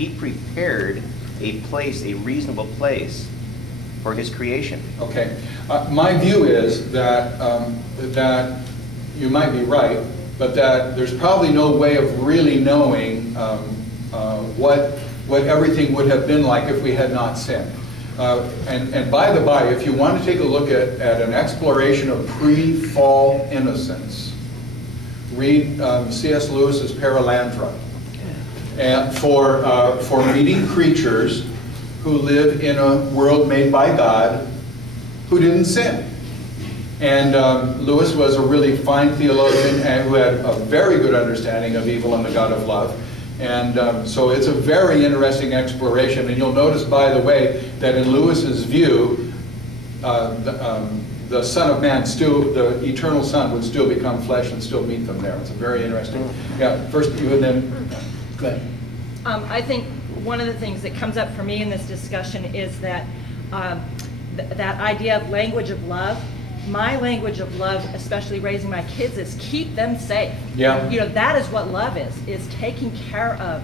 He prepared a place, a reasonable place for his creation. Okay. My view is that, that you might be right, but that there's probably no way of really knowing what everything would have been like if we had not sinned. And by the by, if you want to take a look at an exploration of pre-fall innocence, read C.S. Lewis's Paralandra. And for meeting creatures who live in a world made by God who didn't sin. And Lewis was a really fine theologian and who had a very good understanding of evil and the God of love. And so it's a very interesting exploration. And you'll notice, by the way, that in Lewis's view, the Son of Man still, the eternal Son would still become flesh and still meet them there. It's a very interesting. Yeah, first you and then Glenn. I think one of the things that comes up for me in this discussion is that that idea of language of love. My language of love, especially raising my kids, is keep them safe. Yeah. You know, that is what love is taking care of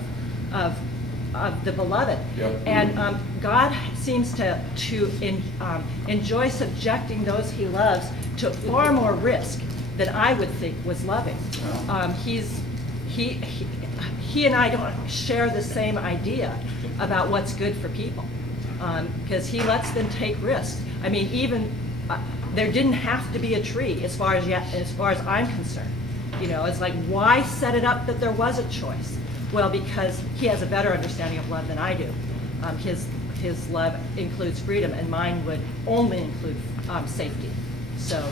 the beloved. Yeah. And God seems to enjoy subjecting those he loves to far more risk than I would think was loving. Wow. He and I don't share the same idea about what's good for people, because he lets them take risks. I mean, even there didn't have to be a tree as far as I'm concerned. You know, it's like, why set it up that there was a choice? Well, because he has a better understanding of love than I do. His love includes freedom, and mine would only include safety. So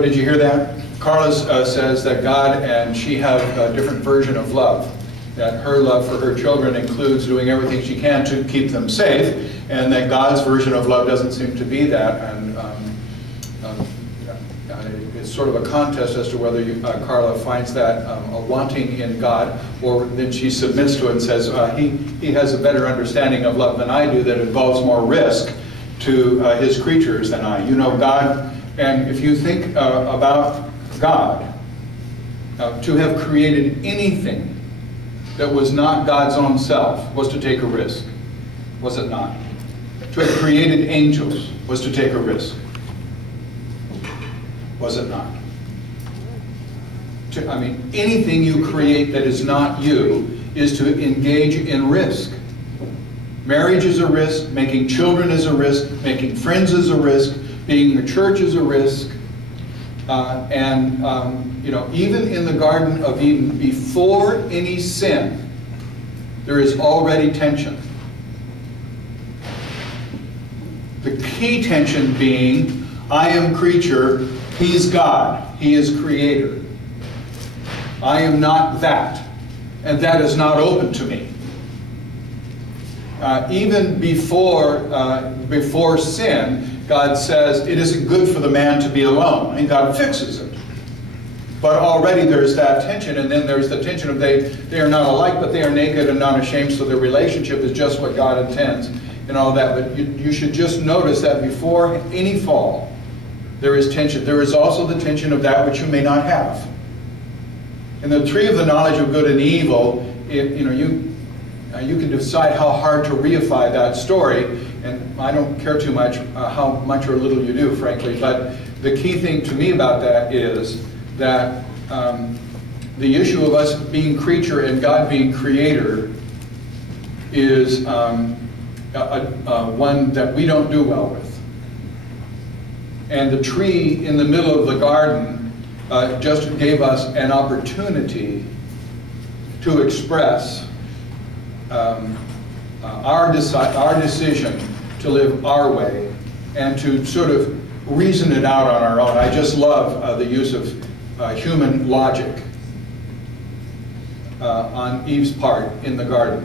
did you hear that? Carla says that God and she have a different version of love. That her love for her children includes doing everything she can to keep them safe, and that God's version of love doesn't seem to be that. And it's sort of a contest as to whether Carla finds that wanting in God, or then she submits to it and says, he has a better understanding of love than I do that involves more risk to his creatures than I. You know, God, and if you think about God, to have created anything that was not God's own self was to take a risk, was it not? To have created angels was to take a risk, was it not? I mean, anything you create that is not you is to engage in risk. Marriage is a risk, making children is a risk, making friends is a risk, being in the church is a risk. You know, even in the Garden of Eden, before any sin, there is already tension. The key tension being, I am creature, he's God, he is creator. I am not that, and that is not open to me. Even before sin, God says it isn't good for the man to be alone, and God fixes it. But already there's that tension, and then there's the tension of they are not alike, but they are naked and not ashamed, so their relationship is just what God intends, and all that. But you should just notice that before any fall, there is tension. There is also the tension of that which you may not have. In the tree of the knowledge of good and evil, you can decide how hard to reify that story, and I don't care too much how much or little you do, frankly, but the key thing to me about that is that the issue of us being creature and God being creator is one that we don't do well with. And the tree in the middle of the garden just gave us an opportunity to express our decision to live our way and to sort of reason it out on our own. I just love the use of human logic on Eve's part in the garden.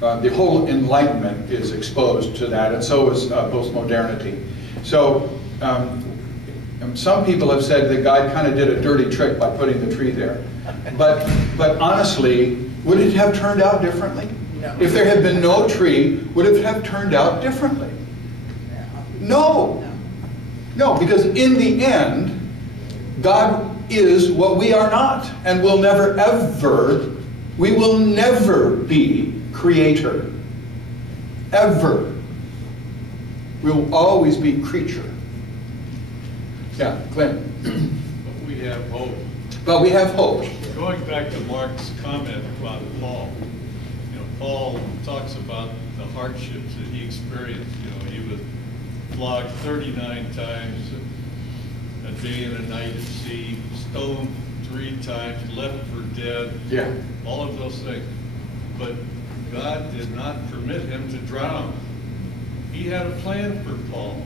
The whole Enlightenment is exposed to that, and so is postmodernity. So some people have said that God kind of did a dirty trick by putting the tree there. But honestly, would it have turned out differently? No. If there had been no tree, would it have turned out differently? No. No, because in the end, God is what we are not, and will never ever, we will never be creator. Ever. We'll always be creature. Yeah, Glenn. But we have hope. But we have hope. Going back to Mark's comment about Paul, Paul talks about the hardships that he experienced. He was flogged 39 times, a day and a night at sea, stoned 3 times, left for dead. Yeah. All of those things. But God did not permit him to drown. He had a plan for Paul.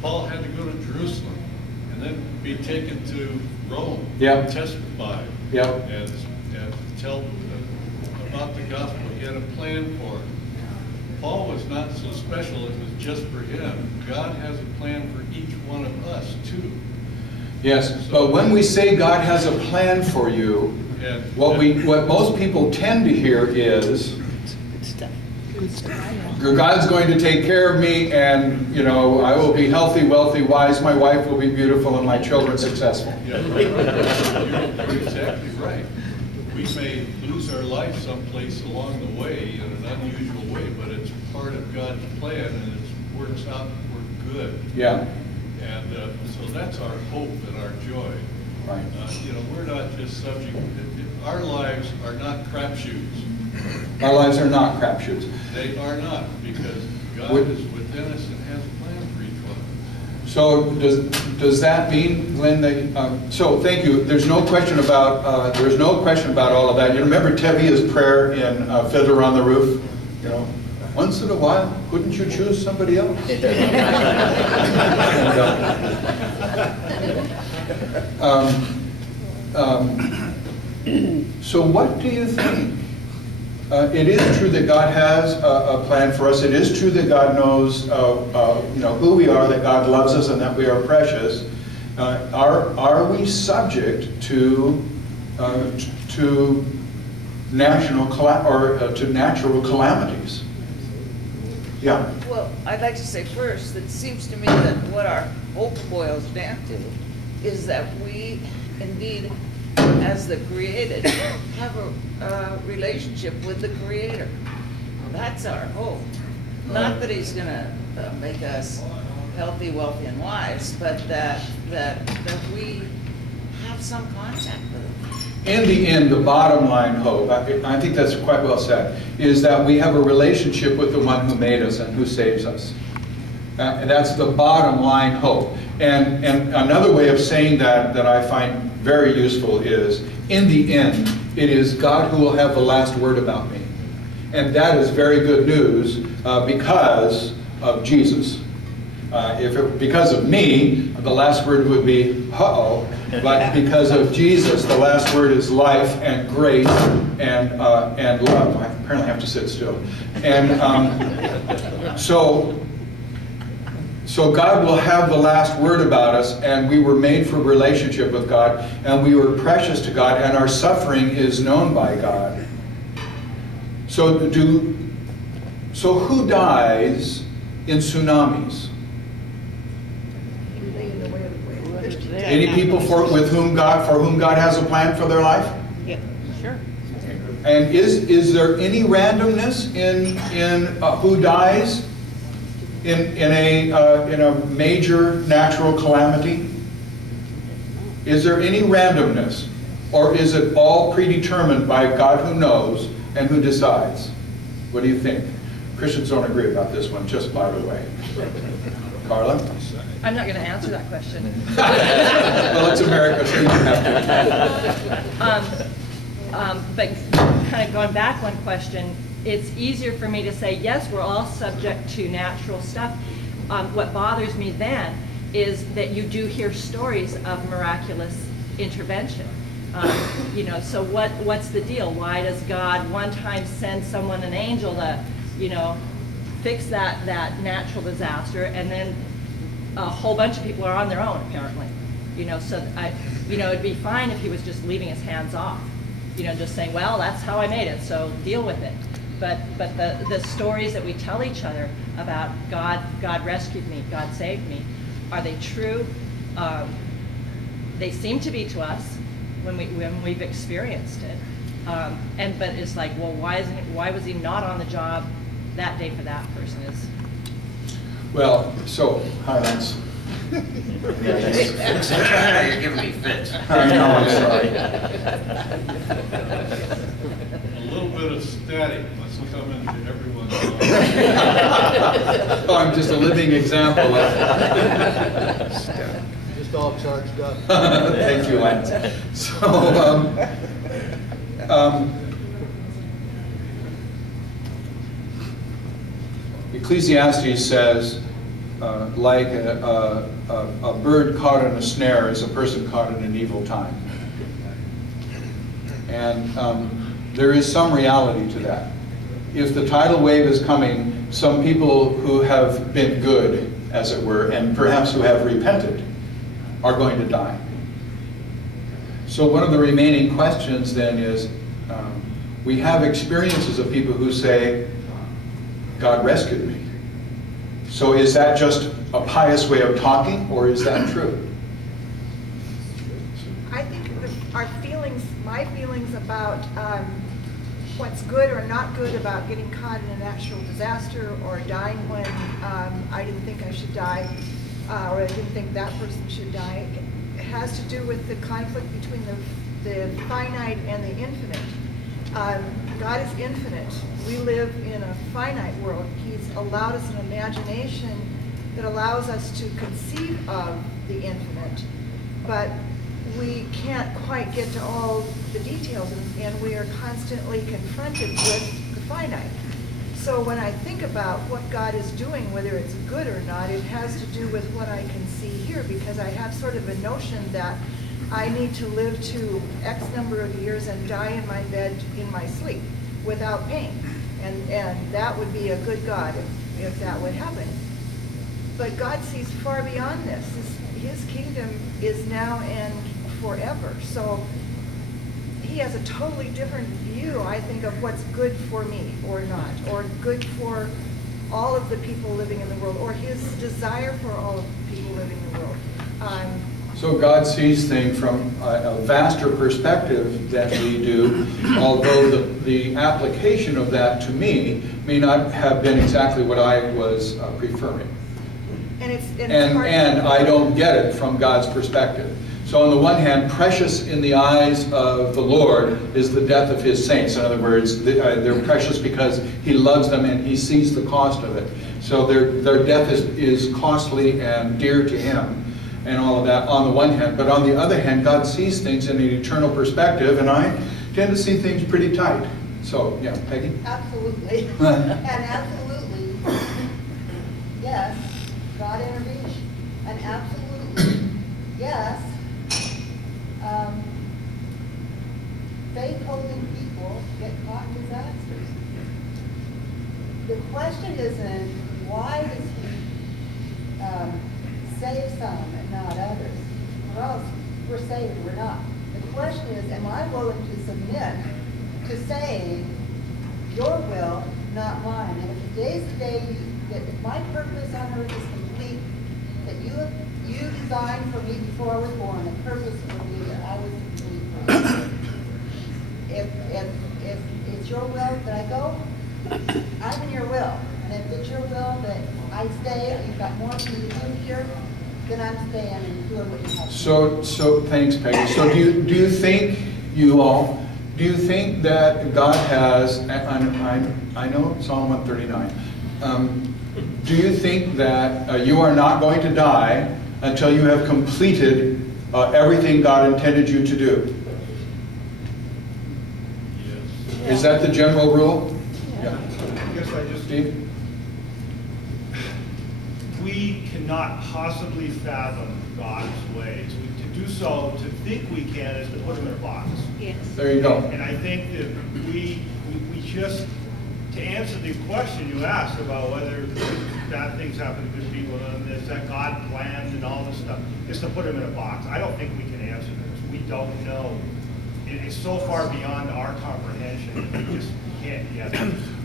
Paul had to go to Jerusalem and then be taken to Rome, Yep. testify, Yep. and tell about the gospel. He had a plan for it. Paul was not so special, it was just for him. God has a plan for each one of us too. Yes, but when we say God has a plan for you, what most people tend to hear is, God's going to take care of me, and I will be healthy, wealthy, wise, my wife will be beautiful, and my children successful. Yeah, you're exactly right. We may lose our life someplace along the way in an unusual way, but it's part of God's plan, and it works out for good. Yeah. And so that's our hope and our joy. Right. We're not just subject. Our lives are not crapshoots. Our lives are not crapshoots. They are not, because God is within us and has a plan for each one. So does that mean, Glenn, that, so thank you. There's no question about all of that. You remember Tevia's prayer in Fiddler on the Roof? Once in a while, couldn't you choose somebody else? So what do you think? It is true that God has a plan for us. It is true that God knows who we are, that God loves us, and that we are precious. Are we subject to natural calamities? Yeah. Well, I'd like to say first, it seems to me that what our hope boils down to is that we indeed, as the created, have a relationship with the Creator. That's our hope. Not that He's going to make us healthy, wealthy, and wise, but that we have some contact with Him. In the end, the bottom line hope, I think that's quite well said, is that we have a relationship with the one who made us and who saves us. And that's the bottom line hope. And another way of saying that I find very useful is, in the end, it is God who will have the last word about me. And that is very good news because of Jesus. Because of me, the last word would be, uh-oh. But because of Jesus, the last word is life and grace and love. I apparently have to sit still. And so God will have the last word about us, and we were made for relationship with God, and we were precious to God, and our suffering is known by God. So who dies in tsunamis? Any people for whom God has a plan for their life? Yeah, sure. And is there any randomness in who dies in a major natural calamity? Is there any randomness, or is it all predetermined by God who knows and who decides? What do you think? Christians don't agree about this one, just by the way. Carla? I'm not going to answer that question. Well, it's America, so you have to. But kind of going back one question, it's easier for me to say, yes, we're all subject to natural stuff. What bothers me then is that you do hear stories of miraculous intervention. So what's the deal? Why does God one time send someone, an angel, to, fix that natural disaster, and then a whole bunch of people are on their own, apparently. So it'd be fine if he was just leaving his hands off, just saying, well, that's how I made it, so deal with it. But the stories that we tell each other about God rescued me, God saved me, are they true? They seem to be to us when we've experienced it. But it's like, well, why was he not on the job that day for that person? Well, so, hi, Lance. You're giving me fits. I know, I'm sorry. A little bit of static must come into everyone's life. Oh, I'm just a living example of Just all charged up. Thank you, Lance. So, Ecclesiastes says, like a bird caught in a snare is a person caught in an evil time. And there is some reality to that. If the tidal wave is coming, some people who have been good, as it were, and perhaps who have repented, are going to die. So one of the remaining questions then is, we have experiences of people who say, God rescued me. So is that just a pious way of talking, or is that true? I think our feelings, my feelings about what's good or not good about getting caught in a natural disaster or dying when I didn't think I should die, or I didn't think that person should die, it has to do with the conflict between the finite and the infinite. God is infinite. We live in a finite world. He's allowed us an imagination that allows us to conceive of the infinite, but we can't quite get to all the details, and we are constantly confronted with the finite. So when I think about what God is doing, whether it's good or not, it has to do with what I can see here, because I have sort of a notion that I need to live to X number of years and die in my bed in my sleep without pain. And that would be a good God if that would happen. But God sees far beyond this. His kingdom is now and forever. So he has a totally different view, I think, of what's good for me or not, or good for all of the people living in the world, or his desire for all of the people living in the world. So God sees things from a vaster perspective than we do, although the application of that to me may not have been exactly what I was preferring. And I don't get it from God's perspective. So on the one hand, precious in the eyes of the Lord is the death of his saints. In other words, they're precious because he loves them and he sees the cost of it. So their death is costly and dear to him, and all of that on the one hand. But on the other hand, God sees things in an eternal perspective, and I tend to see things pretty tight. So, yeah, Peggy? Absolutely. And absolutely, yes, God intervened. And absolutely, yes, faith-holding people get caught in disasters. The question isn't, why does he save some and not others? Or else we're saved or we're not. The question is, am I willing to submit to saying, your will, not mine? And if today's the day that if my purpose on earth is complete, that you designed for me before I was born, the purpose for me that I was complete for you. If it's your will that I go, I'm in your will. And if it's your will that I stay, and you've got more for me to do here, then I'm staying and doing what you have to do. So thanks, Peggy. So do you think, you all, do you think that God has, I know Psalm 139, do you think that you are not going to die until you have completed everything God intended you to do? Yes. Is that the general rule? Yeah. I guess I just, Steve? we cannot possibly fathom God's ways. To do so, to think we can, is to put him in a box. Yes. There you go. And I think that we just, to answer the question you asked about whether bad things happen to good people and this, that God planned and all this stuff, is to put him in a box. I don't think we can answer this. We don't know. It is so far beyond our comprehension. can't yet.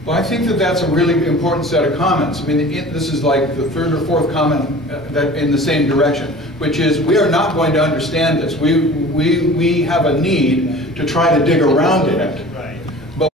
Well, I think that that's a really important set of comments. I mean, this is like the third or fourth comment that in the same direction, which is we are not going to understand this. We have a need to try to dig around it